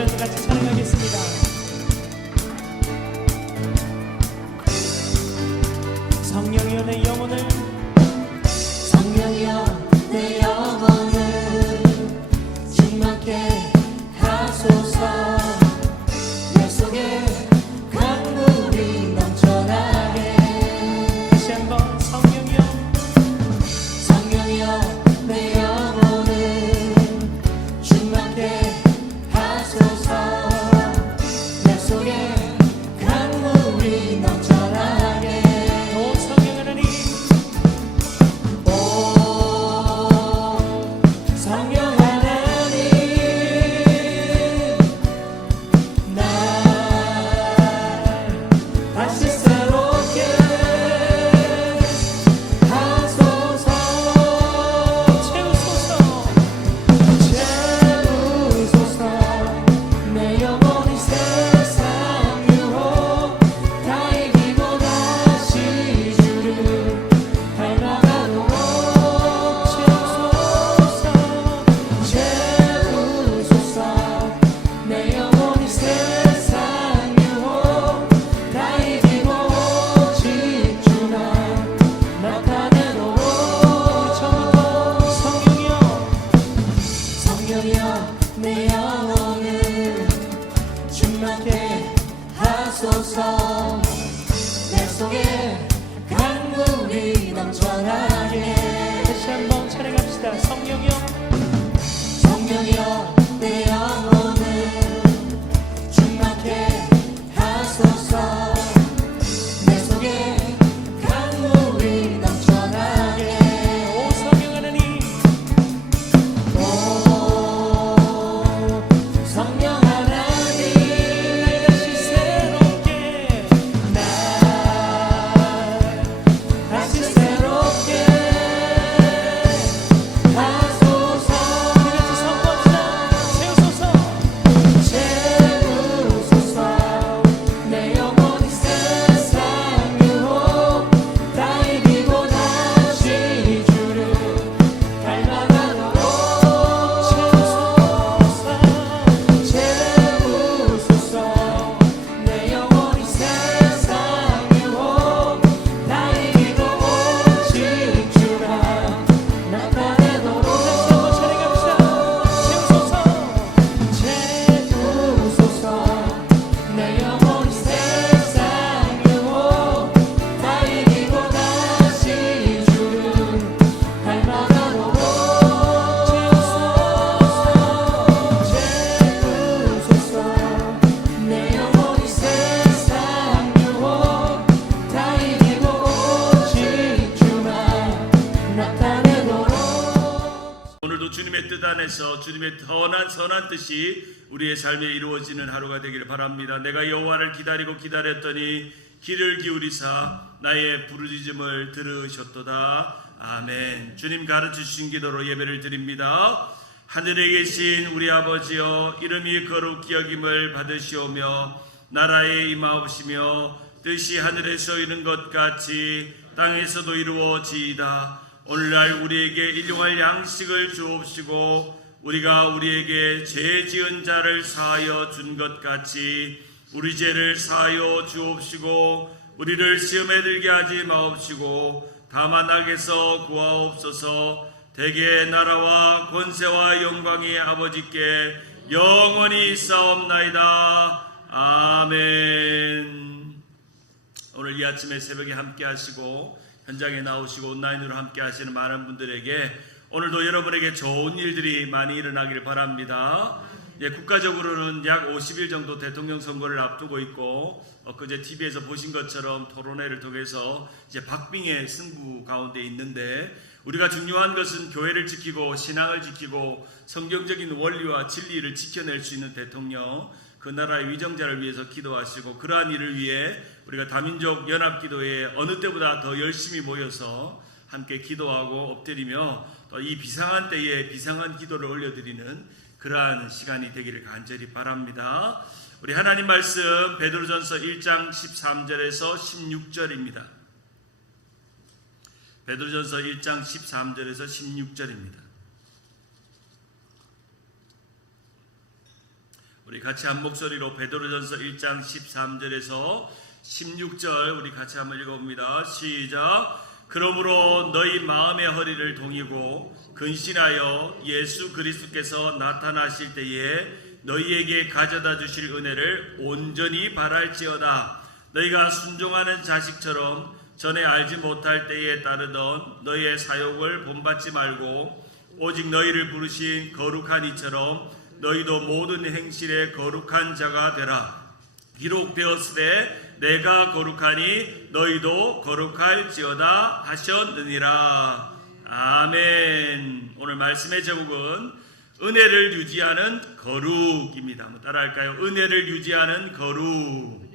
부르면서 같이 찬양하겠습니다. 성령이여 내 영혼을, 성령이여 내 영혼을 충만케 하소서. 내 속에 강물이 넘쳐나게. 다시 한번 성령이여, 성령이여 내 영혼을 충만케 하소서. 내 속에 강물이 넘쳐나게. 오 성령 하나님, 오 성령 하나님, 날 다시 새롭게 하소서. 채우소서. 채우소서. 내 영혼이 세상 유혹 다 이기고 다시 주를 닮아가도록 채우소서. 내 영혼이 세상 유혹 다 이기고 오직 주만 나타내도록. 처음부터 성령이여, 성령이여 내 영혼을 충만케 하소서. 내 속에 강물이 넘쳐나게. 다시 한번 찬양합시다. 성령이여, 성령이여 내 영혼을 충만케 하소서. 내 속에 강물이 넘쳐나게. 오 성령 하나님, 오 성령 하나님, 날 다시 새롭게, 날 다시 새롭게 하소서. 같이 선포합시다. 채우소서. 채우소서. 내 영혼이 세상 유혹 다 이기고 다시 주를 닮아가도록. 채우소서. 내 영혼이 세상 유혹 다 이기고 오직 주가 나타내도록. 채우소서. 내 영혼이 세상 유혹 다 이기고 다시 주를 닮아가도록. 채우소서. 내 영혼이 세상 유혹 다 이기고 오직 주만 나타내도록. 오늘도 주님의 뜻 안에서 주님의 선한 뜻이 우리의 삶에 이루어지는 하루가 되기를 바랍니다. 내가 여호와를 기다리고 기다렸더니 귀를 기울이사 나의 부르짖음을 들으셨도다. 아멘. 주님 가르치신 기도로 예배를 드립니다. 하늘에 계신 우리 아버지여, 이름이 거룩히 여김을 받으시오며 나라에 임하옵시며 뜻이 하늘에서 이룬 것 같이 땅에서도 이루어지이다. 오늘날 우리에게 일용할 양식을 주옵시고 우리가 우리에게 죄 지은 자를 사하여 준 것 같이 우리 죄를 사하여 주옵시고 우리를 시험에 들게 하지 마옵시고 다만 악에서 구하옵소서. 대개 나라와 권세와 영광이 아버지께 영원히 있사옵나이다. 아멘. 오늘 이 아침에 새벽에 함께 하시고 현장에 나오시고 온라인으로 함께 하시는 많은 분들에게 오늘도 여러분에게 좋은 일들이 많이 일어나기를 바랍니다. 국가적으로는 약 50일 정도 대통령 선거를 앞두고 있고 그제 TV에서 보신 것처럼 토론회를 통해서 이제 박빙의 승부 가운데 있는데, 우리가 중요한 것은 교회를 지키고 신앙을 지키고 성경적인 원리와 진리를 지켜낼 수 있는 대통령, 그 나라의 위정자를 위해서 기도하시고, 그러한 일을 위해 우리가 다민족 연합기도회에 어느 때보다 더 열심히 모여서 함께 기도하고 엎드리며 또 이 비상한 때에 비상한 기도를 올려드리는 그러한 시간이 되기를 간절히 바랍니다. 우리 하나님 말씀 베드로전서 1장 13절에서 16절입니다. 베드로전서 1장 13절에서 16절입니다. 우리 우리 같이 한 목소리로 베드로전서 1장 13절에서 16절 우리 같이 한번 읽어봅니다. 시작. 그러므로 너희 마음의 허리를 동이고 근신하여 예수 그리스도께서 나타나실 때에 너희에게 가져다 주실 은혜를 온전히 바랄지어다. 너희가 순종하는 자식처럼 전에 알지 못할 때에 따르던 너희의 사욕을 본받지 말고 오직 너희를 부르신 거룩한 이처럼 너희도 모든 행실에 거룩한 자가 되라. 기록 되었으되 내가 거룩하니 너희도 거룩할지어다 하셨느니라. 아멘. 오늘 말씀의 제목은 은혜를 유지하는 거룩입니다. 한번 따라할까요? 은혜를 유지하는 거룩.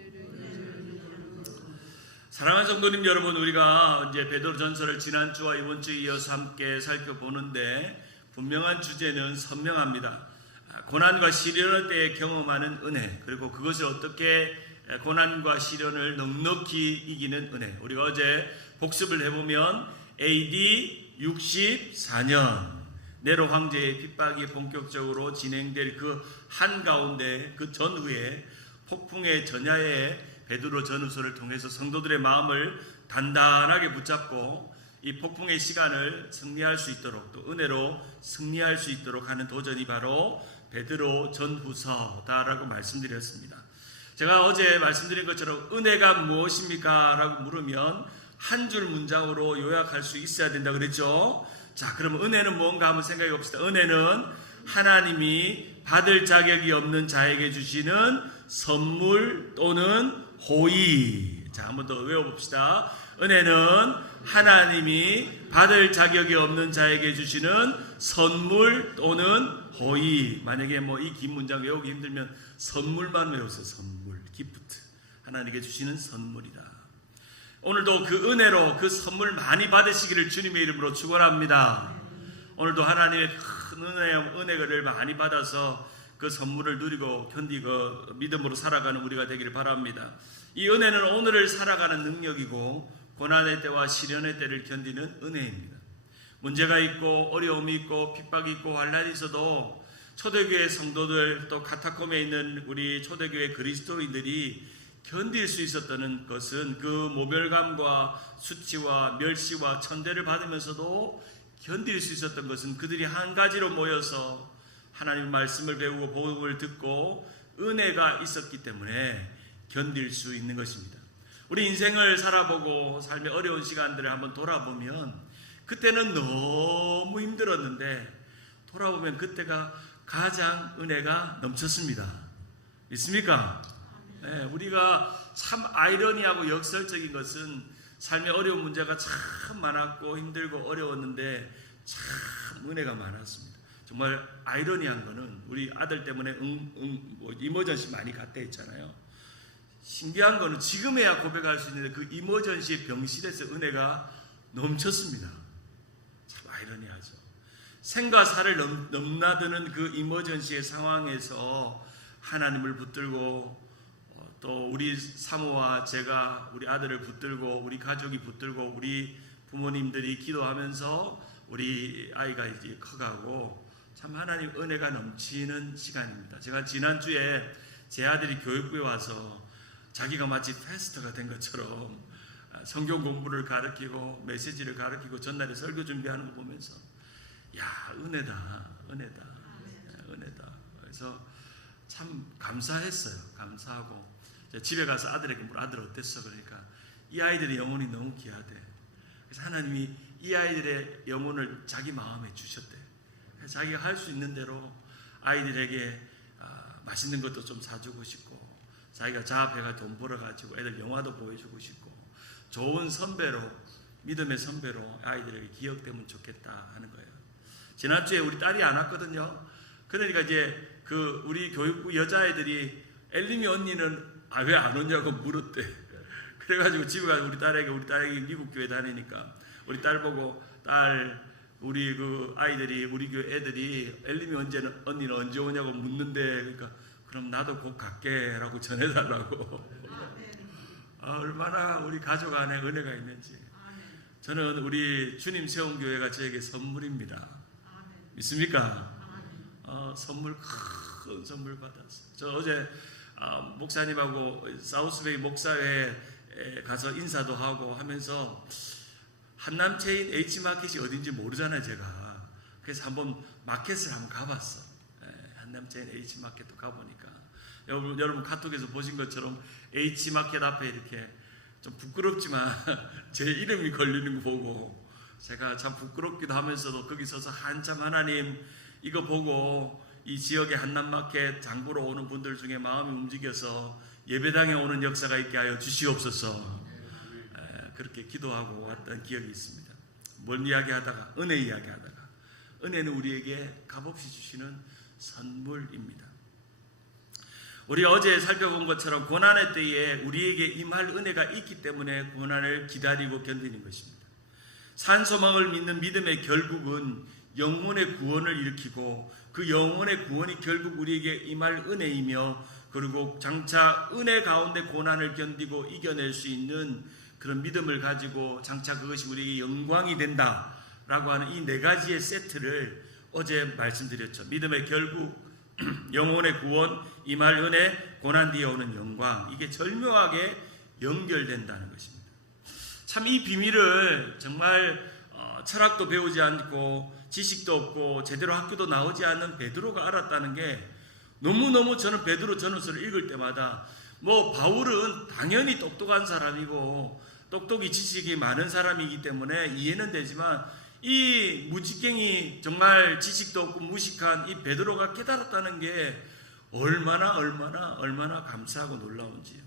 사랑하는 성도님 여러분, 우리가 이제 베드로전서를 지난주와 이번주에 이어서 함께 살펴보는데 분명한 주제는 선명합니다. 고난과 시련을 때에 경험하는 은혜, 그리고 그것을 어떻게 고난과 시련을 넉넉히 이기는 은혜. 우리가 어제 복습을 해보면 AD 64년 네로 황제의 핍박이 본격적으로 진행될 그 한가운데 그 전후에 폭풍의 전야에 베드로 전후서를 통해서 성도들의 마음을 단단하게 붙잡고 이 폭풍의 시간을 승리할 수 있도록, 또 은혜로 승리할 수 있도록 하는 도전이 바로 베드로 전후서다라고 말씀드렸습니다. 제가 어제 말씀드린 것처럼 은혜가 무엇입니까? 라고 물으면 한 줄 문장으로 요약할 수 있어야 된다 그랬죠. 자, 그럼 은혜는 뭔가 한번 생각해 봅시다. 은혜는 하나님이 받을 자격이 없는 자에게 주시는 선물 또는 호의. 자, 한번 더 외워봅시다. 은혜는 하나님이 받을 자격이 없는 자에게 주시는 선물 또는 호의. 만약에 뭐 이 긴 문장 외우기 힘들면 선물만 외우세요. 선물, 기프트. 하나님께 주시는 선물이다. 오늘도 그 은혜로 그 선물 많이 받으시기를 주님의 이름으로 축원합니다. 오늘도 하나님의 큰 은혜를 많이 받아서 그 선물을 누리고 견디고 믿음으로 살아가는 우리가 되기를 바랍니다. 이 은혜는 오늘을 살아가는 능력이고 고난의 때와 시련의 때를 견디는 은혜입니다. 문제가 있고 어려움이 있고 핍박이 있고 환난이 있어도 초대교회 성도들, 또 카타콤에 있는 우리 초대교회 그리스도인들이 견딜 수 있었다는 것은 그 모멸감과 수치와 멸시와 천대를 받으면서도 견딜 수 있었던 것은 그들이 한 가지로 모여서 하나님의 말씀을 배우고 복음을 듣고 은혜가 있었기 때문에 견딜 수 있는 것입니다. 우리 인생을 살아보고 삶의 어려운 시간들을 한번 돌아보면 그때는 너무 힘들었는데 돌아보면 그때가 가장 은혜가 넘쳤습니다. 있습니까? 네, 우리가 참 아이러니하고 역설적인 것은 삶의 어려운 문제가 참 많았고 힘들고 어려웠는데 참 은혜가 많았습니다. 정말 아이러니한 거는 우리 아들 때문에 이머전시 많이 갔다 했잖아요. 신기한 거는 지금에야 고백할 수 있는데 그 이머전시 병실에서 은혜가 넘쳤습니다. 참 아이러니하죠. 생과 사를 넘나드는 그 이머전시의 상황에서 하나님을 붙들고 또 우리 사모와 제가 우리 아들을 붙들고 우리 가족이 붙들고 우리 부모님들이 기도하면서 우리 아이가 이제 커가고 참 하나님 은혜가 넘치는 시간입니다. 제가 지난주에 제 아들이 교육부에 와서 자기가 마치 패스터가 된 것처럼 성경 공부를 가르치고 메시지를 가르치고 전날에 설교 준비하는 거 보면서 야, 은혜다. 그래서 참 감사했어요. 감사하고 집에 가서 아들에게 물 아들 어땠어? 그러니까 이 아이들의 영혼이 너무 귀하대. 그래서 하나님이 이 아이들의 영혼을 자기 마음에 주셨대. 그래서 자기가 할 수 있는 대로 아이들에게 맛있는 것도 좀 사주고 싶고 자기가 자업해가 돈 벌어가지고 애들 영화도 보여주고 싶고 좋은 선배로 믿음의 선배로 아이들에게 기억되면 좋겠다 하는 거예요. 지난주에 우리 딸이 안 왔거든요. 그러니까 이제 그 우리 교육부 여자애들이 엘림이 언니는 왜 안 오냐고 물었대. 그래가지고 집에 가서 우리 딸에게 미국 교회 다니니까 우리 딸 보고 딸 우리 그 아이들이 우리 교회 애들이 엘림이 언니는 언제 오냐고 묻는데 그러니까 그럼 나도 곧 갈게라고 전해달라고. 얼마나 우리 가족 안에 은혜가 있는지. 저는 우리 주님 세운 교회가 저에게 선물입니다. 믿습니까? 선물 큰 선물 받았어요. 저 어제 목사님하고 사우스베이 목사회에 가서 인사도 하고 하면서 한남체인 H마켓이 어딘지 모르잖아요, 제가. 그래서 한번 마켓을 한번 가봤어. 한남체인 H마켓도 가보니까 여러분 카톡에서 보신 것처럼 H마켓 앞에 이렇게 좀 부끄럽지만 제 이름이 걸리는 거 보고 제가 참 부끄럽기도 하면서도 거기 서서 한참 하나님 이거 보고 이 지역의 한남마켓 장보러 오는 분들 중에 마음이 움직여서 예배당에 오는 역사가 있게 하여 주시옵소서. 그렇게 기도하고 왔던 기억이 있습니다. 뭘 이야기하다가 은혜 이야기하다가 은혜는 우리에게 값없이 주시는 선물입니다. 우리 어제 살펴본 것처럼 고난의 때에 우리에게 임할 은혜가 있기 때문에 고난을 기다리고 견디는 것입니다. 산소망을 믿는 믿음의 결국은 영혼의 구원을 일으키고 그 영혼의 구원이 결국 우리에게 임할 은혜이며 그리고 장차 은혜 가운데 고난을 견디고 이겨낼 수 있는 그런 믿음을 가지고 장차 그것이 우리에게 영광이 된다라고 하는 이 네 가지의 세트를 어제 말씀드렸죠. 믿음의 결국, 영혼의 구원, 임할 은혜, 고난 뒤에 오는 영광, 이게 절묘하게 연결된다는 것입니다. 참 이 비밀을 정말 철학도 배우지 않고 지식도 없고 제대로 학교도 나오지 않는 베드로가 알았다는 게 너무너무 저는 베드로 전후서를 읽을 때마다 뭐 바울은 당연히 똑똑한 사람이고 똑똑히 지식이 많은 사람이기 때문에 이해는 되지만 이 무지깽이 정말 지식도 없고 무식한 이 베드로가 깨달았다는 게 얼마나 감사하고 놀라운지요.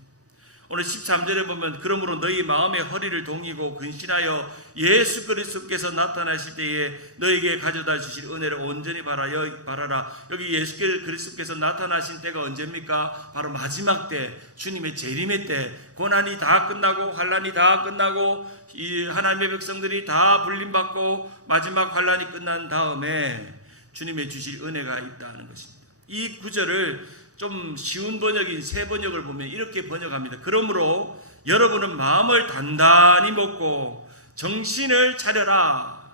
오늘 13절에 보면 그러므로 너희 마음의 허리를 동이고 근신하여 예수 그리스도께서 나타나실 때에 너희에게 가져다 주실 은혜를 온전히 바라라. 여기 예수 그리스도께서 나타나신 때가 언제입니까? 바로 마지막 때, 주님의 재림의 때, 고난이 다 끝나고 환난이 다 끝나고 이 하나님의 백성들이 다 불림받고 마지막 환난이 끝난 다음에 주님의 주실 은혜가 있다는 것입니다. 이 구절을 좀 쉬운 번역인 새 번역을 보면 이렇게 번역합니다. 그러므로 여러분은 마음을 단단히 먹고 정신을 차려라.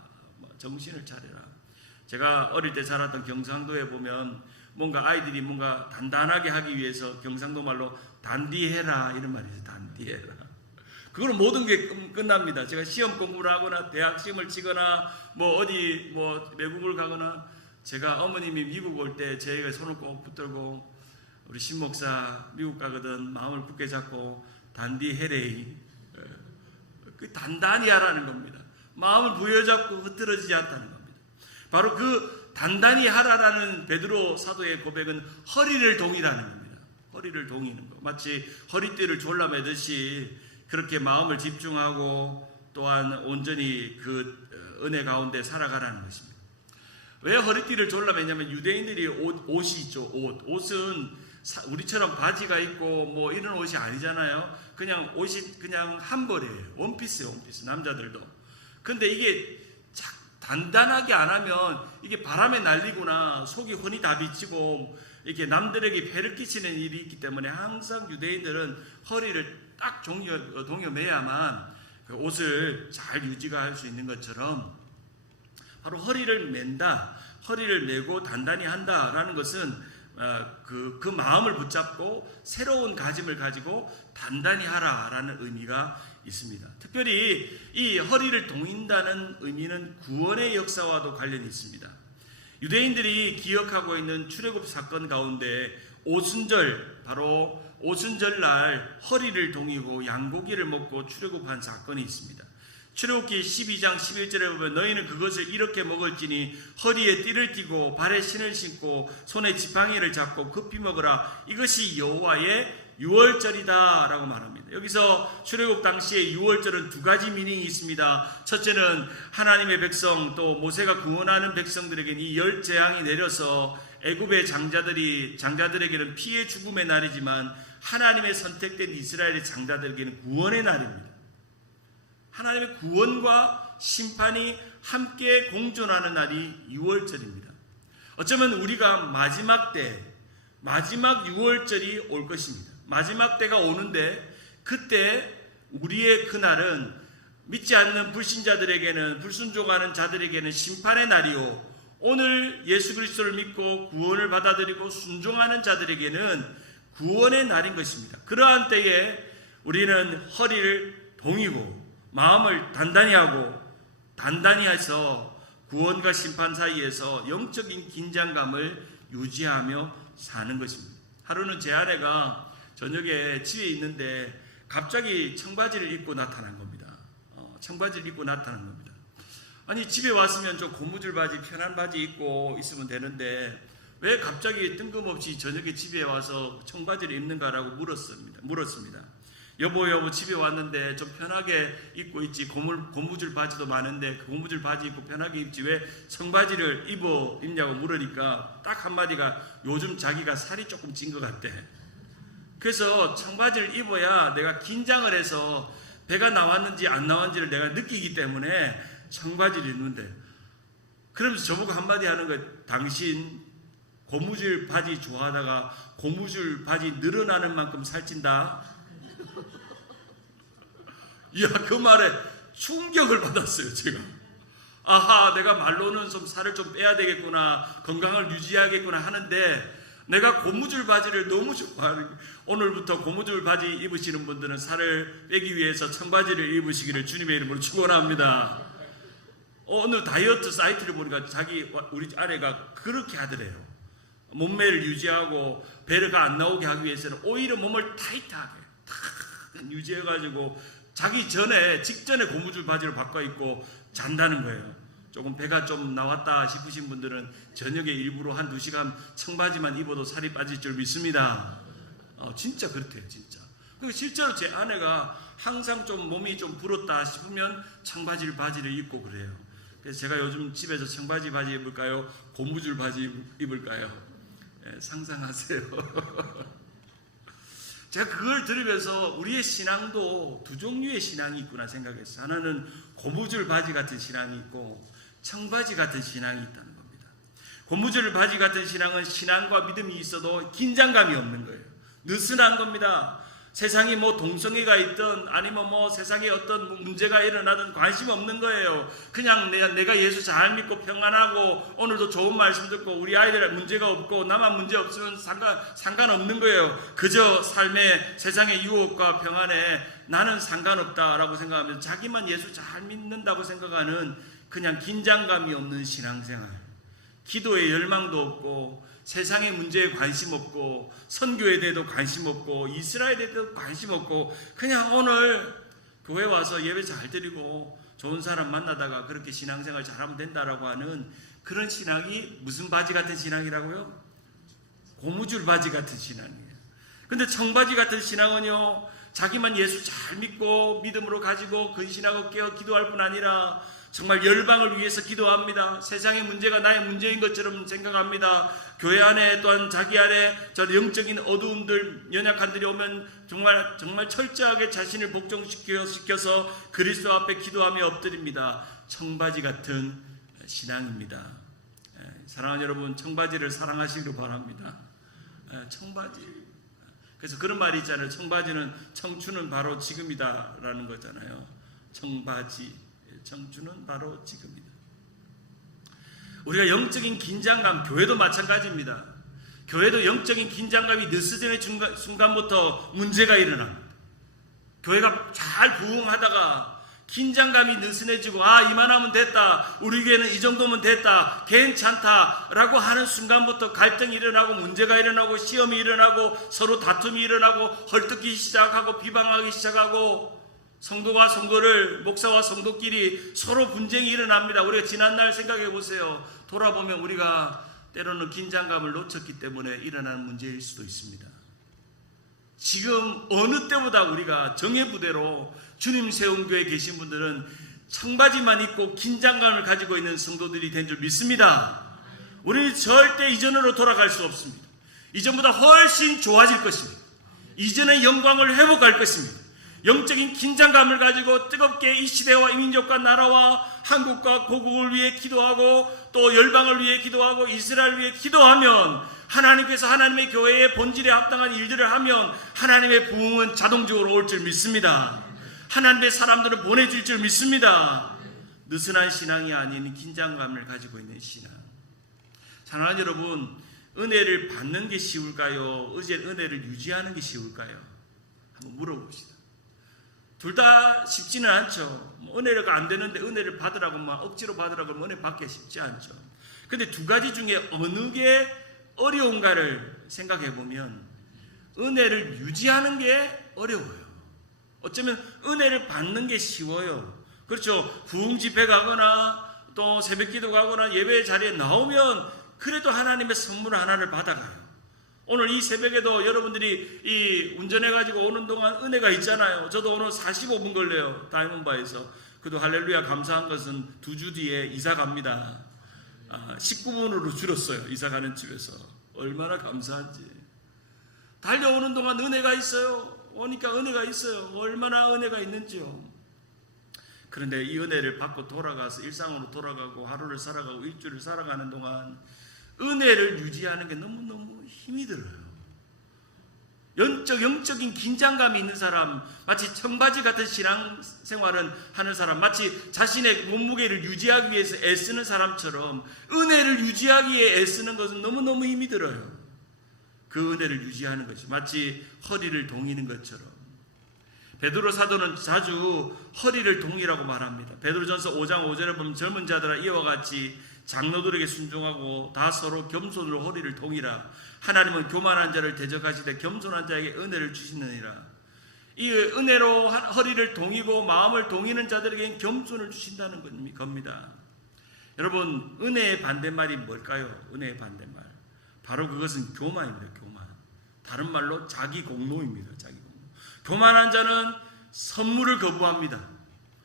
정신을 차려라. 제가 어릴 때 자랐던 경상도에 보면 뭔가 아이들이 뭔가 단단하게 하기 위해서 경상도 말로 단디해라 이런 말이 있어요. 단디해라. 그걸로 모든 게 끝납니다. 제가 시험 공부를 하거나 대학 시험을 치거나 뭐 어디 뭐 외국을 가거나 제가 어머님이 미국 올 때 제가 손을 꼭 붙들고 우리 신목사 미국 가거든 마음을 굳게 잡고 단디 헤레이 그 단단히 하라는 겁니다. 마음을 부여잡고 흐트러지지 않다는 겁니다. 바로 그 단단히 하라라는 베드로 사도의 고백은 허리를 동이라는 겁니다. 허리를 동이는 거. 마치 허리띠를 졸라매듯이 그렇게 마음을 집중하고 또한 온전히 그 은혜 가운데 살아가라는 것입니다. 왜 허리띠를 졸라매냐면 유대인들이 옷이 있죠. 옷은 우리처럼 바지가 있고 뭐 이런 옷이 아니잖아요. 그냥 옷이 그냥 한 벌이에요. 원피스예요. 원피스. 남자들도. 근데 이게 단단하게 안 하면 이게 바람에 날리거나 속이 훤히 다 비치고 이렇게 남들에게 폐를 끼치는 일이 있기 때문에 항상 유대인들은 허리를 딱 동여매야만 그 옷을 잘 유지가 할 수 있는 것처럼 바로 허리를 맨다. 허리를 메고 단단히 한다라는 것은 그 마음을 붙잡고 새로운 가짐을 가지고 단단히 하라라는 의미가 있습니다. 특별히 이 허리를 동인다는 의미는 구원의 역사와도 관련이 있습니다. 유대인들이 기억하고 있는 출애굽 사건 가운데 오순절, 바로 오순절 날 허리를 동이고 양고기를 먹고 출애굽한 사건이 있습니다. 출애굽기 12장 11절에 보면 너희는 그것을 이렇게 먹을지니 허리에 띠를 띠고 발에 신을 신고 손에 지팡이를 잡고 급히 먹으라. 이것이 여호와의 유월절이다 라고 말합니다. 여기서 출애굽 당시에 유월절은 두 가지 미닝이 있습니다. 첫째는 하나님의 백성 또 모세가 구원하는 백성들에게는 이 열 재앙이 내려서 애굽의 장자들에게는 피의 죽음의 날이지만 하나님의 선택된 이스라엘의 장자들에게는 구원의 날입니다. 하나님의 구원과 심판이 함께 공존하는 날이 유월절입니다. 어쩌면 우리가 마지막 때, 마지막 유월절이 올 것입니다. 마지막 때가 오는데 그때 우리의 그날은 믿지 않는 불신자들에게는 불순종하는 자들에게는 심판의 날이요 오늘 예수 그리스도를 믿고 구원을 받아들이고 순종하는 자들에게는 구원의 날인 것입니다. 그러한 때에 우리는 허리를 동이고 마음을 단단히 해서 구원과 심판 사이에서 영적인 긴장감을 유지하며 사는 것입니다. 하루는 제 아내가 저녁에 집에 있는데 갑자기 청바지를 입고 나타난 겁니다. 청바지를 입고 나타난 겁니다. 아니, 집에 왔으면 좀 고무줄 바지, 편한 바지 입고 있으면 되는데 왜 갑자기 뜬금없이 저녁에 집에 와서 청바지를 입는가라고 물었습니다. 여보 집에 왔는데 좀 편하게 입고 있지, 고무줄 바지도 많은데 그 고무줄 바지 입고 편하게 입지 왜 청바지를 입냐고 물으니까 딱 한마디가 요즘 자기가 살이 조금 찐 것 같대. 그래서 청바지를 입어야 내가 긴장을 해서 배가 나왔는지 안 나왔는지를 내가 느끼기 때문에 청바지를 입는데, 그러면서 저보고 한마디 하는 거예요. 당신 고무줄 바지 좋아하다가 고무줄 바지 늘어나는 만큼 살찐다. 이야, 그 말에 충격을 받았어요, 제가. 아하, 내가 말로는 좀 살을 좀 빼야 되겠구나, 건강을 유지하겠구나 하는데 내가 고무줄 바지를 너무 좋아하는, 오늘부터 고무줄 바지 입으시는 분들은 살을 빼기 위해서 청바지를 입으시기를 주님의 이름으로 축원합니다. 오늘 다이어트 사이트를 보니까 우리 아내가 그렇게 하더래요. 몸매를 유지하고 배가 안 나오게 하기 위해서는 오히려 몸을 타이트하게 탁 유지해가지고 직전에 고무줄 바지를 바꿔 입고 잔다는 거예요. 조금 배가 좀 나왔다 싶으신 분들은 저녁에 일부러 1-2시간 청바지만 입어도 살이 빠질 줄 믿습니다. 진짜 그렇대요, 진짜. 그리고 실제로 제 아내가 항상 좀 몸이 좀 불었다 싶으면 바지를 입고 그래요. 그래서 제가 요즘 집에서 청바지 바지 입을까요? 고무줄 바지 입을까요? 상상하세요. 제가 그걸 들으면서 우리의 신앙도 두 종류의 신앙이 있구나 생각했어요. 하나는 고무줄 바지 같은 신앙이 있고 청바지 같은 신앙이 있다는 겁니다. 고무줄 바지 같은 신앙은 신앙과 믿음이 있어도 긴장감이 없는 거예요. 느슨한 겁니다. 세상이 동성애가 있든 아니면 세상에 어떤 문제가 일어나든 관심 없는 거예요. 그냥 내가 예수 잘 믿고 평안하고 오늘도 좋은 말씀 듣고 우리 아이들 문제가 없고 나만 문제 없으면 상관없는 거예요. 그저 삶의 세상의 유혹과 평안에 나는 상관없다라고 생각하면서 자기만 예수 잘 믿는다고 생각하는 그냥 긴장감이 없는 신앙생활. 기도에 열망도 없고 세상의 문제에 관심 없고 선교에 대해도 관심 없고 이스라엘에 대해도 관심 없고 그냥 오늘 교회 와서 예배 잘 드리고 좋은 사람 만나다가 그렇게 신앙생활 잘하면 된다라고 하는 그런 신앙이 무슨 바지 같은 신앙이라고요? 고무줄 바지 같은 신앙이에요. 근데 청바지 같은 신앙은요, 자기만 예수 잘 믿고 믿음으로 가지고 근신하고 깨어 기도할 뿐 아니라 정말 열방을 위해서 기도합니다. 세상의 문제가 나의 문제인 것처럼 생각합니다. 교회 안에 또한 자기 안에 저 영적인 어두움들, 연약한들이 오면 정말 철저하게 자신을 복종시켜서 그리스도 앞에 기도하며 엎드립니다. 청바지 같은 신앙입니다. 사랑하는 여러분, 청바지를 사랑하시기를 바랍니다. 청바지. 그래서 그런 말이 있잖아요. 청춘은 바로 지금이다라는 거잖아요. 청바지. 청춘은 바로 지금이다. 우리가 영적인 긴장감, 교회도 마찬가지입니다. 교회도 영적인 긴장감이 느슨해지는 순간부터 문제가 일어납니다. 교회가 잘 부흥하다가 긴장감이 느슨해지고 이만하면 됐다, 우리 교회는 이 정도면 됐다, 괜찮다라고 하는 순간부터 갈등이 일어나고 문제가 일어나고 시험이 일어나고 서로 다툼이 일어나고 헐뜯기 시작하고 비방하기 시작하고 성도와 성도를, 목사와 성도끼리 서로 분쟁이 일어납니다. 우리가 지난날 생각해 보세요. 돌아보면 우리가 때로는 긴장감을 놓쳤기 때문에 일어나는 문제일 수도 있습니다. 지금 어느 때보다 우리가 정예부대로 주님 세운 교회에 계신 분들은 청바지만 입고 긴장감을 가지고 있는 성도들이 된 줄 믿습니다. 우리는 절대 이전으로 돌아갈 수 없습니다. 이전보다 훨씬 좋아질 것입니다. 이전의 영광을 회복할 것입니다. 영적인 긴장감을 가지고 뜨겁게 이 시대와 이 민족과 나라와 한국과 고국을 위해 기도하고 또 열방을 위해 기도하고 이스라엘을 위해 기도하면 하나님께서 하나님의 교회의 본질에 합당한 일들을 하면 하나님의 부흥은 자동적으로 올 줄 믿습니다. 하나님의 사람들을 보내줄 줄 믿습니다. 느슨한 신앙이 아닌 긴장감을 가지고 있는 신앙. 사랑하는 여러분, 은혜를 받는 게 쉬울까요? 은혜를 유지하는 게 쉬울까요? 한번 물어봅시다. 둘 다 쉽지는 않죠. 은혜가 안 되는데 은혜를 받으라고 막 억지로 받으라고 하면 은혜 받기 쉽지 않죠. 근데 두 가지 중에 어느 게 어려운가를 생각해 보면 은혜를 유지하는 게 어려워요. 어쩌면 은혜를 받는 게 쉬워요. 그렇죠. 부흥 집회 가거나 또 새벽 기도 가거나 예배 자리에 나오면 그래도 하나님의 선물 하나를 받아가요. 오늘 이 새벽에도 여러분들이 이 운전해가지고 오는 동안 은혜가 있잖아요. 저도 오늘 45분 걸려요. 다이몬바에서. 그래도 할렐루야 감사한 것은 2주 뒤에 이사 갑니다. 19분으로 줄었어요. 이사 가는 집에서. 얼마나 감사한지. 달려오는 동안 은혜가 있어요. 오니까 은혜가 있어요. 얼마나 은혜가 있는지요. 그런데 이 은혜를 받고 돌아가서 일상으로 돌아가고 하루를 살아가고 일주일을 살아가는 동안 은혜를 유지하는 게 너무너무 힘이 들어요. 영적인 긴장감이 있는 사람, 마치 청바지 같은 신앙생활은 하는 사람, 마치 자신의 몸무게를 유지하기 위해서 애쓰는 사람처럼 은혜를 유지하기 위해 애쓰는 것은 너무너무 힘이 들어요. 그 은혜를 유지하는 것이 마치 허리를 동이는 것처럼. 베드로 사도는 자주 허리를 동이라고 말합니다. 베드로전서 5장 5절에 보면 젊은 자들아 이와 같이 장로들에게 순종하고 다 서로 겸손으로 허리를 동이라. 하나님은 교만한 자를 대적하시되 겸손한 자에게 은혜를 주시느니라. 이 은혜로 허리를 동이고 마음을 동이는 자들에게 겸손을 주신다는 겁니다. 여러분, 은혜의 반대말이 뭘까요? 은혜의 반대말, 바로 그것은 교만입니다. 교만. 다른 말로 자기 공로입니다. 자기 공로. 교만한 자는 선물을 거부합니다.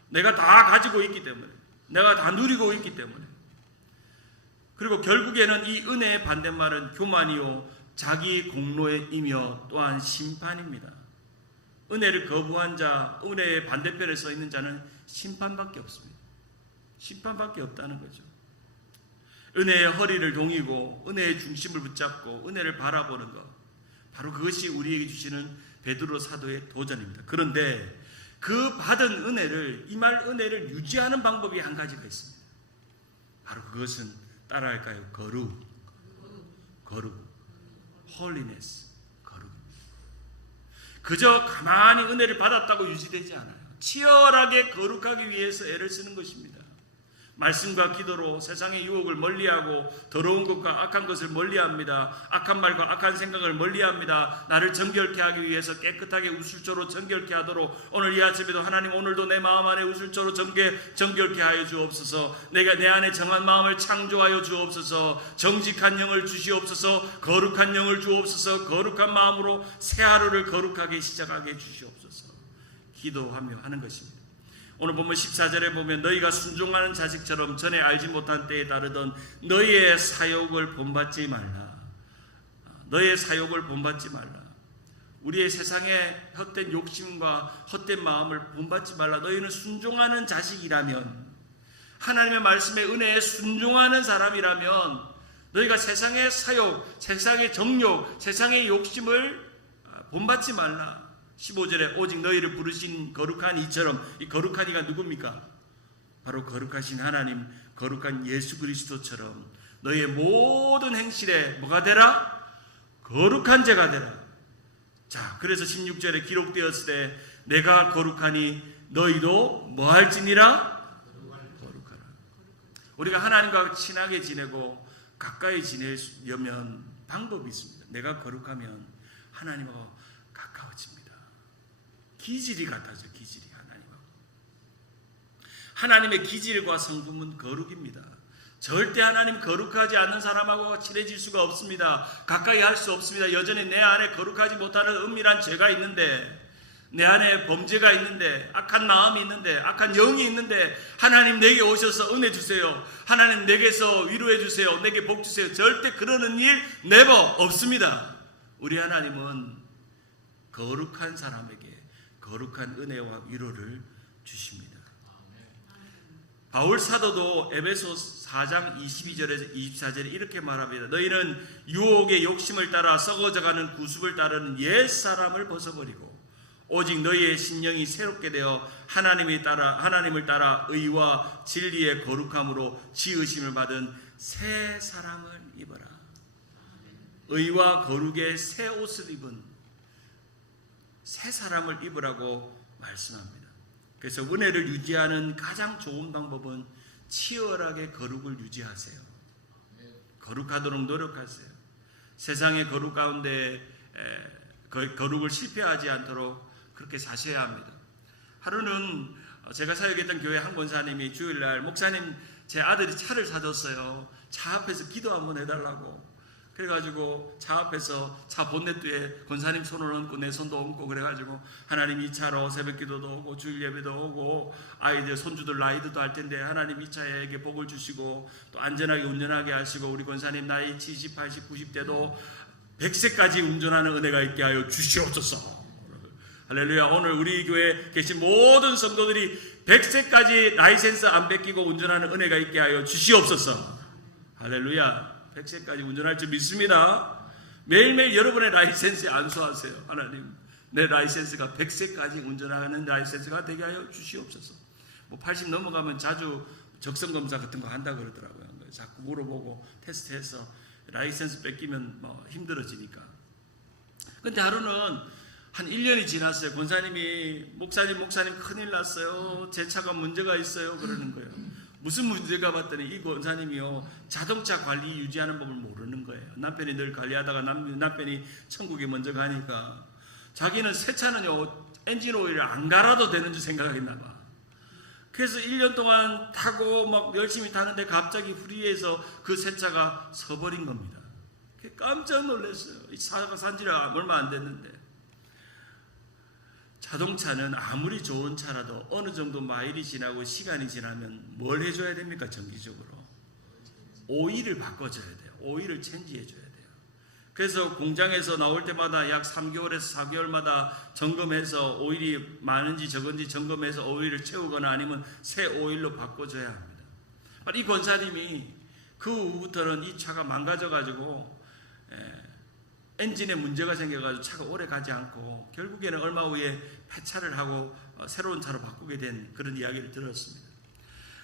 내가 다 가지고 있기 때문에, 내가 다 누리고 있기 때문에. 그리고 결국에는 이 은혜의 반대말은 교만이요 자기 공로이며 또한 심판입니다. 은혜를 거부한 자, 은혜의 반대편에 서 있는 자는 심판밖에 없습니다. 심판밖에 없다는 거죠. 은혜의 허리를 동이고 은혜의 중심을 붙잡고 은혜를 바라보는 것, 바로 그것이 우리에게 주시는 베드로 사도의 도전입니다. 그런데 그 받은 은혜를, 이 말 은혜를 유지하는 방법이 한 가지가 있습니다. 바로 그것은 따라할까요? 거룩, holiness, 거룩. 그저 가만히 은혜를 받았다고 유지되지 않아요. 치열하게 거룩하기 위해서 애를 쓰는 것입니다. 말씀과 기도로 세상의 유혹을 멀리하고 더러운 것과 악한 것을 멀리합니다. 악한 말과 악한 생각을 멀리합니다. 나를 정결케 하기 위해서 깨끗하게 우슬초로 정결케 하도록 오늘 이 아침에도 하나님, 오늘도 내 마음 안에 우슬초로 정결케 하여 주옵소서. 내가 내 안에 정한 마음을 창조하여 주옵소서. 정직한 영을 주시옵소서. 거룩한 영을 주옵소서. 거룩한 마음으로 새 하루를 거룩하게 시작하게 주시옵소서. 기도하며 하는 것입니다. 오늘 보면 14절에 보면 너희가 순종하는 자식처럼 전에 알지 못한 때에 따르던 너희의 사욕을 본받지 말라. 너희의 사욕을 본받지 말라. 우리의 세상의 헛된 욕심과 헛된 마음을 본받지 말라. 너희는 순종하는 자식이라면, 하나님의 말씀에 은혜에 순종하는 사람이라면 너희가 세상의 사욕, 세상의 정욕, 세상의 욕심을 본받지 말라. 15절에 오직 너희를 부르신 거룩한 이처럼, 이 거룩한 이가 누굽니까? 바로 거룩하신 하나님, 거룩한 예수 그리스도처럼 너희의 모든 행실에 뭐가 되라? 거룩한 자가 되라. 자, 그래서 16절에 기록되었을 때 내가 거룩하니 너희도 뭐 할지니라? 거룩하라. 우리가 하나님과 친하게 지내고 가까이 지내려면 방법이 있습니다. 내가 거룩하면 하나님하고 가까워집니다. 기질이 같아져. 기질이 하나님하고. 하나님의 기질과 성품은 거룩입니다. 절대 하나님 거룩하지 않는 사람하고 친해질 수가 없습니다. 가까이 할 수 없습니다. 여전히 내 안에 거룩하지 못하는 은밀한 죄가 있는데, 내 안에 범죄가 있는데, 악한 마음이 있는데, 악한 영이 있는데 하나님 내게 오셔서 은혜 주세요. 하나님 내게서 위로해 주세요. 내게 복 주세요. 절대 그러는 일 never 없습니다. 우리 하나님은 거룩한 사람에게 거룩한 은혜와 위로를 주십니다. 바울 사도도 에베소 4장 22절에서 24절에 이렇게 말합니다. 너희는 유혹의 욕심을 따라 썩어져가는 구습을 따르는 옛사람을 벗어버리고 오직 너희의 심령이 새롭게 되어 하나님을 따라 의와 진리의 거룩함으로 지으심을 받은 새 사람을 입어라. 의와 거룩의 새 옷을 입은 새 사람을 입으라고 말씀합니다. 그래서 은혜를 유지하는 가장 좋은 방법은 치열하게 거룩을 유지하세요. 거룩하도록 노력하세요. 세상의 거룩 가운데 거룩을 실패하지 않도록 그렇게 사셔야 합니다. 하루는 제가 사역했던 교회 한 권사님이 주일날 목사님 제 아들이 차를 사줬어요. 차 앞에서 기도 한번 해달라고. 그래가지고 차 앞에서 차 본넷 뒤에 권사님 손을 얹고 내 손도 얹고 그래가지고 하나님 이 차로 새벽 기도도 오고 주일 예배도 오고 아이들 손주들 나이도 할 텐데 하나님 이 차에게 복을 주시고 또 안전하게 운전하게 하시고 우리 권사님 나이 70, 80, 90대도 100세까지 운전하는 은혜가 있게 하여 주시옵소서. 할렐루야. 오늘 우리 교회에 계신 모든 성도들이 100세까지 라이센스 안 뺏기고 운전하는 은혜가 있게 하여 주시옵소서. 할렐루야. 100세까지 운전할 줄 믿습니다. 매일매일 여러분의 라이센스에 안수하세요. 하나님 내 라이센스가 100세까지 운전하는 라이센스가 되게 하여 주시옵소서. 뭐 80 넘어가면 자주 적성검사 같은 거 한다 그러더라고요. 자꾸 물어보고 테스트해서 라이센스 뺏기면 뭐 힘들어지니까. 근데 하루는 한 1년이 지났어요. 권사님이 목사님 큰일 났어요. 제 차가 문제가 있어요. 그러는 거예요. 무슨 문제가 봤더니 이 권사님이요 자동차 관리 유지하는 법을 모르는 거예요. 남편이 늘 관리하다가 남편이 천국에 먼저 가니까 자기는 새 차는요 엔진 오일을 안 갈아도 되는 줄 생각했나 봐. 그래서 1년 동안 타고 막 열심히 타는데 갑자기 후리에서 그 새 차가 서버린 겁니다. 깜짝 놀랐어요. 이 차가 산 지가 얼마 안 됐는데. 자동차는 아무리 좋은 차라도 어느 정도 마일이 지나고 시간이 지나면 뭘 해줘야 됩니까? 정기적으로 오일을 바꿔줘야 돼요. 오일을 체인지해줘야 돼요. 그래서 공장에서 나올 때마다 약 3개월에서 4개월마다 점검해서 오일이 많은지 적은지 점검해서 오일을 채우거나 아니면 새 오일로 바꿔줘야 합니다. 이 권사님이 그 후부터는 이 차가 망가져가지고 엔진에 문제가 생겨가지고 차가 오래 가지 않고 결국에는 얼마 후에 폐차를 하고 새로운 차로 바꾸게 된 그런 이야기를 들었습니다.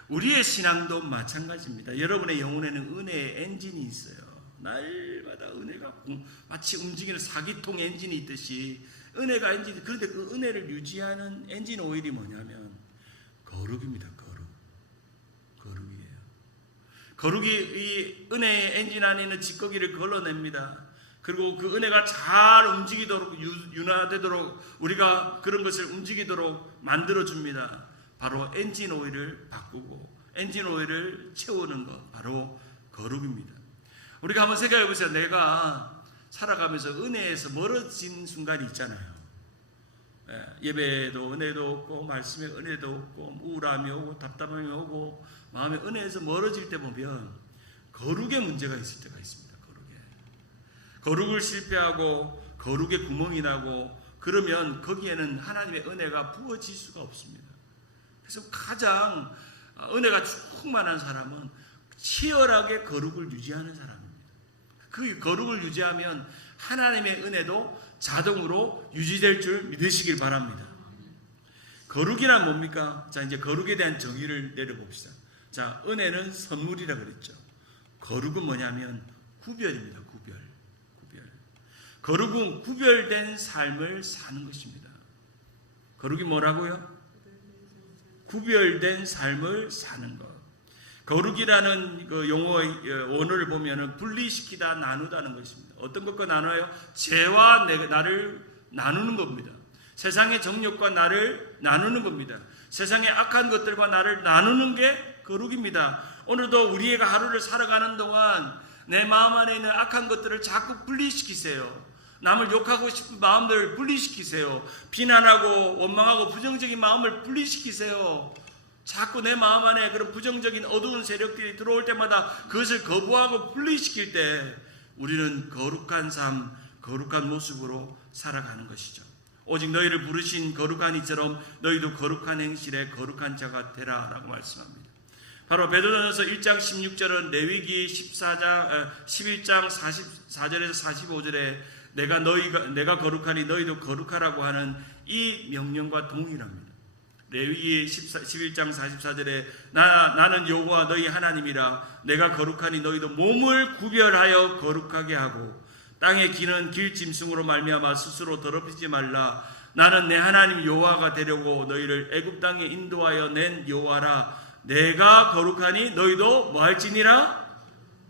우리의 신앙도 마찬가지입니다. 여러분의 영혼에는 은혜의 엔진이 있어요. 날마다 은혜가 마치 움직이는 4기통 엔진이 있듯이 은혜가 엔진이. 그런데 그 은혜를 유지하는 엔진 오일이 뭐냐면 거룩입니다. 거룩이에요. 거룩이 이 은혜의 엔진 안에 있는 찌꺼기를 걸러냅니다. 그리고 그 은혜가 잘 움직이도록 윤화되도록 우리가 그런 것을 움직이도록 만들어줍니다. 바로 엔진 오일을 바꾸고 엔진 오일을 채우는 것, 바로 거룩입니다. 우리가 한번 생각해 보세요. 내가 살아가면서 은혜에서 멀어진 순간이 있잖아요. 예배에도 은혜도 없고 말씀에 은혜도 없고 우울함이 오고 답답함이 오고 마음에 은혜에서 멀어질 때 보면 거룩의 문제가 있을 때가 있습니다. 거룩을 실패하고 거룩에 구멍이 나고 그러면 거기에는 하나님의 은혜가 부어질 수가 없습니다. 그래서 가장 은혜가 충만한 사람은 치열하게 거룩을 유지하는 사람입니다. 그 거룩을 유지하면 하나님의 은혜도 자동으로 유지될 줄 믿으시길 바랍니다. 거룩이란 뭡니까? 자, 이제 거룩에 대한 정의를 내려봅시다. 자, 은혜는 선물이라 그랬죠. 거룩은 뭐냐면 구별입니다. 거룩은 구별된 삶을 사는 것입니다. 거룩이 뭐라고요? 구별된 삶을 사는 것. 거룩이라는 그 용어의 원어를 보면은 분리시키다, 나누다는 것입니다. 어떤 것과 나눠요? 죄와 나를 나누는 겁니다. 세상의 정욕과 나를 나누는 겁니다. 세상의 악한 것들과 나를 나누는 게 거룩입니다. 오늘도 우리가 하루를 살아가는 동안 내 마음 안에 있는 악한 것들을 자꾸 분리시키세요. 남을 욕하고 싶은 마음들을 분리시키세요. 비난하고 원망하고 부정적인 마음을 분리시키세요. 자꾸 내 마음 안에 그런 부정적인 어두운 세력들이 들어올 때마다 그것을 거부하고 분리시킬 때 우리는 거룩한 삶, 거룩한 모습으로 살아가는 것이죠. 오직 너희를 부르신 거룩한 이처럼 너희도 거룩한 행실에 거룩한 자가 되라 라고 말씀합니다. 바로 베드로전서 1장 16절은 레위기 11장 44절에서 45절에 내가 거룩하니 너희도 거룩하라고 하는 이 명령과 동일합니다. 레위기 11장 44절에 나는 여호와 너희 하나님이라 내가 거룩하니 너희도 몸을 구별하여 거룩하게 하고 땅에 기는 길짐승으로 말미암아 스스로 더럽히지 말라. 나는 내 하나님 여호와가 되려고 너희를 애굽 땅에 인도하여 낸 여호와라. 내가 거룩하니 너희도 뭐 할지니라?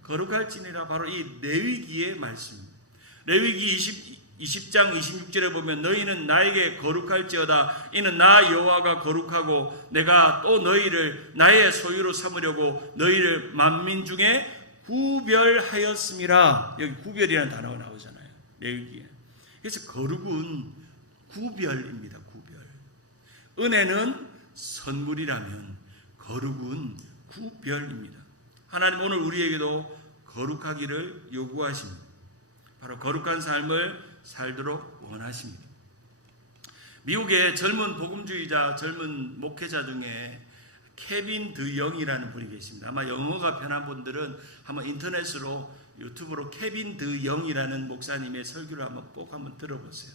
거룩할지니라. 바로 이 레위기의 말씀입니다. 레위기 20장 26절에 보면 너희는 나에게 거룩할지어다. 이는 나 여호와가 거룩하고 내가 또 너희를 나의 소유로 삼으려고 너희를 만민 중에 구별하였음이라. 여기 구별이라는 단어가 나오잖아요. 레위기에. 그래서 거룩은 구별입니다. 구별. 은혜는 선물이라면 거룩은 구별입니다. 하나님 오늘 우리에게도 거룩하기를 요구하십니다. 바로 거룩한 삶을 살도록 원하십니다. 미국의 젊은 복음주의자, 젊은 목회자 중에 케빈 드 영이라는 분이 계십니다. 아마 영어가 편한 분들은 한번 인터넷으로 유튜브로 케빈 드 영이라는 목사님의 설교를 한번 들어보세요.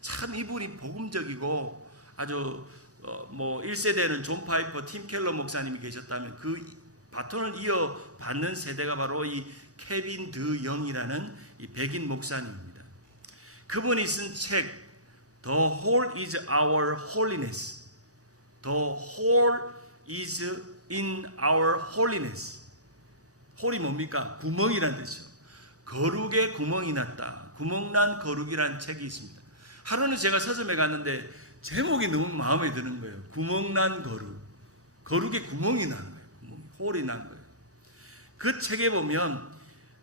참 이분이 복음적이고 아주 1세대는 존 파이퍼, 팀 켈러 목사님이 계셨다면 그 바톤을 이어받는 세대가 바로 이 케빈 드 영이라는 이 백인 목사님입니다. 그분이 쓴 책 The Whole is Our Holiness. The Whole is in Our Holiness. 홀이 뭡니까? 구멍이란 뜻이죠. 거룩에 구멍이 났다. 구멍난 거룩이라는 책이 있습니다. 하루는 제가 서점에 갔는데 제목이 너무 마음에 드는 거예요. 구멍난 거룩. 거룩에 구멍이 난 거예요. 홀이 난 거예요. 그 책에 보면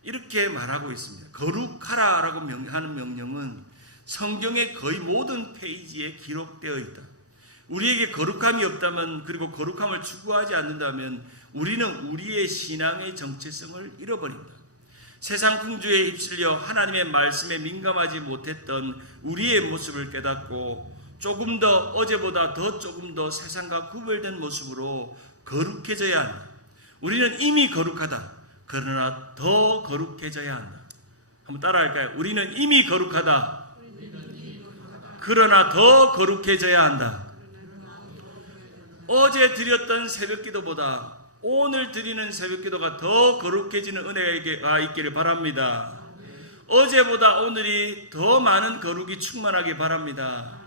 이렇게 말하고 있습니다. 거룩하라라고 하는 명령은 성경의 거의 모든 페이지에 기록되어 있다. 우리에게 거룩함이 없다면, 그리고 거룩함을 추구하지 않는다면 우리는 우리의 신앙의 정체성을 잃어버린다. 세상 풍조에 휩쓸려 하나님의 말씀에 민감하지 못했던 우리의 모습을 깨닫고 조금 더 어제보다 조금 더 세상과 구별된 모습으로 거룩해져야 한다. 우리는 이미 거룩하다. 그러나 더 거룩해져야 한다. 한번 따라할까요? 우리는 이미 거룩하다. 그러나 더 거룩해져야 한다. 어제 드렸던 새벽기도보다 오늘 드리는 새벽기도가 더 거룩해지는 은혜가 있기를 바랍니다. 어제보다 오늘이 더 많은 거룩이 충만하기 바랍니다.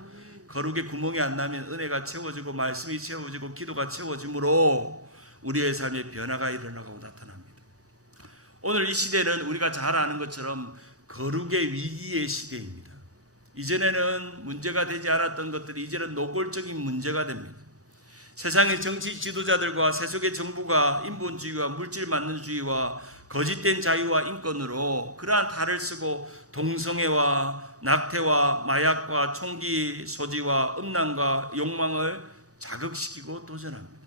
거룩에 구멍이 안 나면 은혜가 채워지고 말씀이 채워지고 기도가 채워지므로 우리의 삶에 변화가 일어나고 나타납니다. 오늘 이 시대는 우리가 잘 아는 것처럼 거룩의 위기의 시대입니다. 이전에는 문제가 되지 않았던 것들이 이제는 노골적인 문제가 됩니다. 세상의 정치 지도자들과 세속의 정부가 인본주의와 물질만능주의와 거짓된 자유와 인권으로 그러한 탈을 쓰고 동성애와 낙태와 마약과 총기 소지와 음란과 욕망을 자극시키고 도전합니다.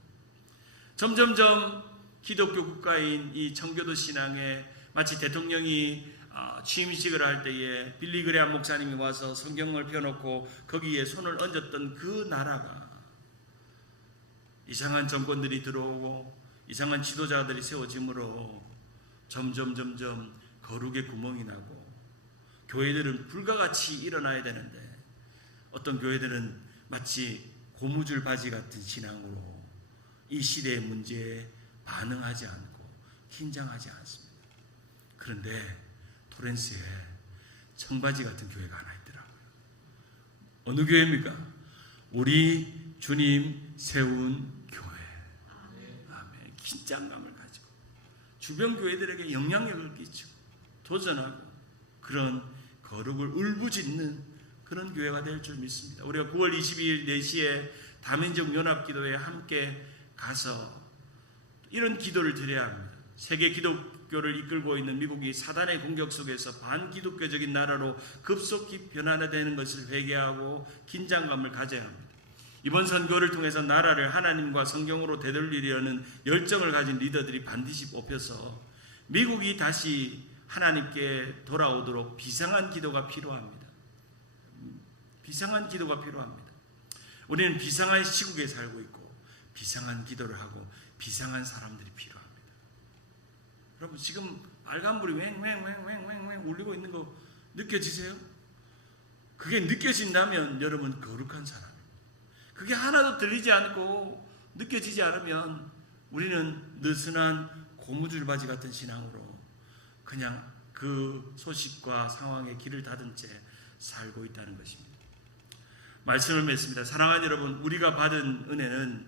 점점점 기독교 국가인 이 청교도 신앙에 마치 대통령이 취임식을 할 때에 빌리 그레함 목사님이 와서 성경을 펴놓고 거기에 손을 얹었던 그 나라가 이상한 정권들이 들어오고 이상한 지도자들이 세워지므로 점점 거룩의 구멍이 나고 교회들은 불가같이 일어나야 되는데 어떤 교회들은 마치 고무줄 바지 같은 신앙으로 이 시대의 문제에 반응하지 않고 긴장하지 않습니다. 그런데 토렌스에 청바지 같은 교회가 하나 있더라고요. 어느 교회입니까? 우리 주님 세운 교회. 아멘. 긴장감을 가지고 주변 교회들에게 영향력을 끼치고 도전하고 그런 거룩을 울부짖는 그런 교회가 될 줄 믿습니다. 우리가 9월 22일 4시에 다민족 연합기도회에 함께 가서 이런 기도를 드려야 합니다. 세계 기독교를 이끌고 있는 미국이 사단의 공격 속에서 반기독교적인 나라로 급속히 변화되는 것을 회개하고 긴장감을 가져야 합니다. 이번 선거를 통해서 나라를 하나님과 성경으로 되돌리려는 열정을 가진 리더들이 반드시 뽑혀서 미국이 다시 하나님께 돌아오도록 비상한 기도가 필요합니다. 비상한 기도가 필요합니다. 우리는 비상한 시국에 살고 있고 비상한 기도를 하고 비상한 사람들이 필요합니다. 여러분 지금 빨간불이 왱왱왱왱왱 울리고 있는 거 느껴지세요? 그게 느껴진다면 여러분 거룩한 사람입니다. 그게 하나도 들리지 않고 느껴지지 않으면 우리는 느슨한 고무줄바지 같은 신앙으로 그냥 그 소식과 상황에 귀를 닫은 채 살고 있다는 것입니다. 말씀을 맺습니다. 사랑하는 여러분, 우리가 받은 은혜는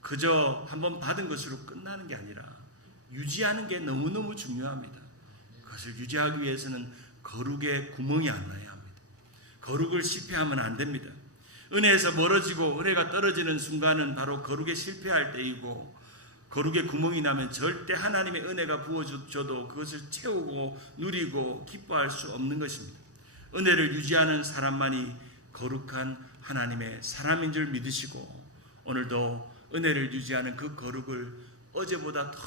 그저 한번 받은 것으로 끝나는 게 아니라 유지하는 게 너무너무 중요합니다. 그것을 유지하기 위해서는 거룩의 구멍이 안 나야 합니다. 거룩을 실패하면 안 됩니다. 은혜에서 멀어지고 은혜가 떨어지는 순간은 바로 거룩에 실패할 때이고, 거룩의 구멍이 나면 절대 하나님의 은혜가 부어줘도 그것을 채우고 누리고 기뻐할 수 없는 것입니다. 은혜를 유지하는 사람만이 거룩한 하나님의 사람인 줄 믿으시고, 오늘도 은혜를 유지하는 그 거룩을 어제보다 더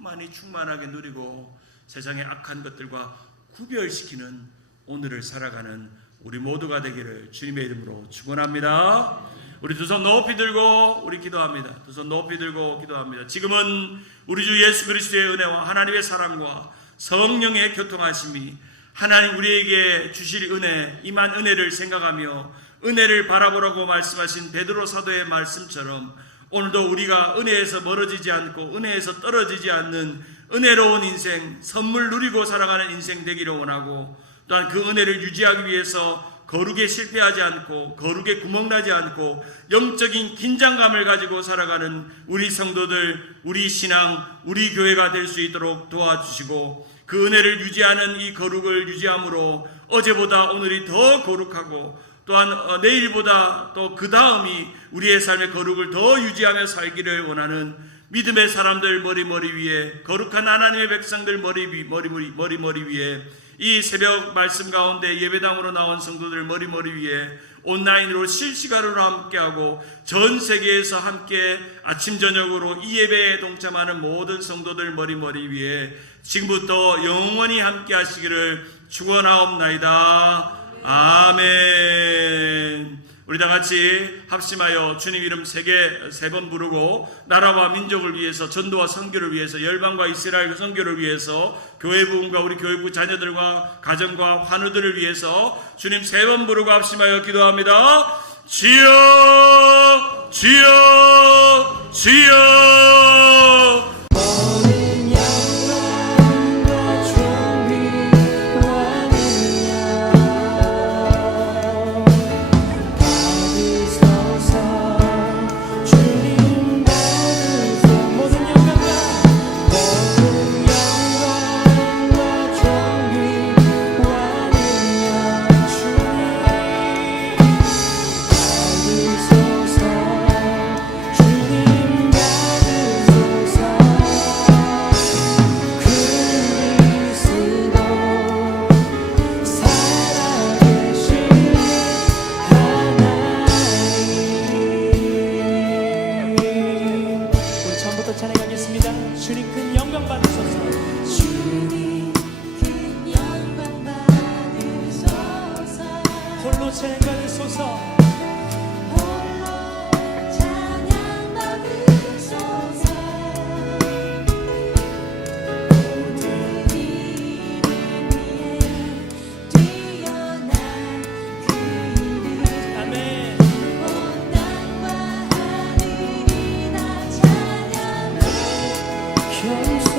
많이 충만하게 누리고 세상의 악한 것들과 구별시키는 오늘을 살아가는 우리 모두가 되기를 주님의 이름으로 축원합니다. 우리 두 손 높이 들고 우리 기도합니다. 두 손 높이 들고 기도합니다. 지금은 우리 주 예수 그리스도의 은혜와 하나님의 사랑과 성령의 교통하심이 하나님 우리에게 주실 은혜, 임한 은혜를 생각하며 은혜를 바라보라고 말씀하신 베드로 사도의 말씀처럼 오늘도 우리가 은혜에서 멀어지지 않고 은혜에서 떨어지지 않는 은혜로운 인생, 선물 누리고 살아가는 인생 되기를 원하고, 또한 그 은혜를 유지하기 위해서 거룩에 실패하지 않고 거룩에 구멍나지 않고 영적인 긴장감을 가지고 살아가는 우리 성도들, 우리 신앙, 우리 교회가 될 수 있도록 도와주시고, 그 은혜를 유지하는 이 거룩을 유지함으로 어제보다 오늘이 더 거룩하고, 또한 내일보다 또 그 다음이 우리의 삶의 거룩을 더 유지하며 살기를 원하는 믿음의 사람들 머리 위에, 거룩한 하나님의 백성들 머리 위에, 이 새벽 말씀 가운데 예배당으로 나온 성도들 머리 위에, 온라인으로 실시간으로 함께하고 전 세계에서 함께 아침 저녁으로 이 예배에 동참하는 모든 성도들 머리 위에 지금부터 영원히 함께 하시기를 축원하옵나이다. 아멘. 우리 다 같이 합심하여 주님 이름 세 번 부르고, 나라와 민족을 위해서, 전도와 선교를 위해서, 열방과 이스라엘 선교를 위해서, 교회 부흥과 우리 교회부 자녀들과 가정과 환우들을 위해서 주님 3번 부르고 합심하여 기도합니다. 주여, 주여, 주여. 어린 양과 존귀와 받으소서. 주님 받으소서. 모든 영광과 존귀와 주님 받으소서. 주님 받으소서. 그리스도 살아계신 하나님. 우리 처음부터 찬양하겠습니다. 주님 큰 영광 받으소서. 주님 큰 영광 받으소서. 홀로 찬양 받으소서. 홀로 찬양 받으소서. 모든 이름 위에 뛰어난 그 이름. 아멘. 온 땅과 하늘이 다 찬양해. 겸손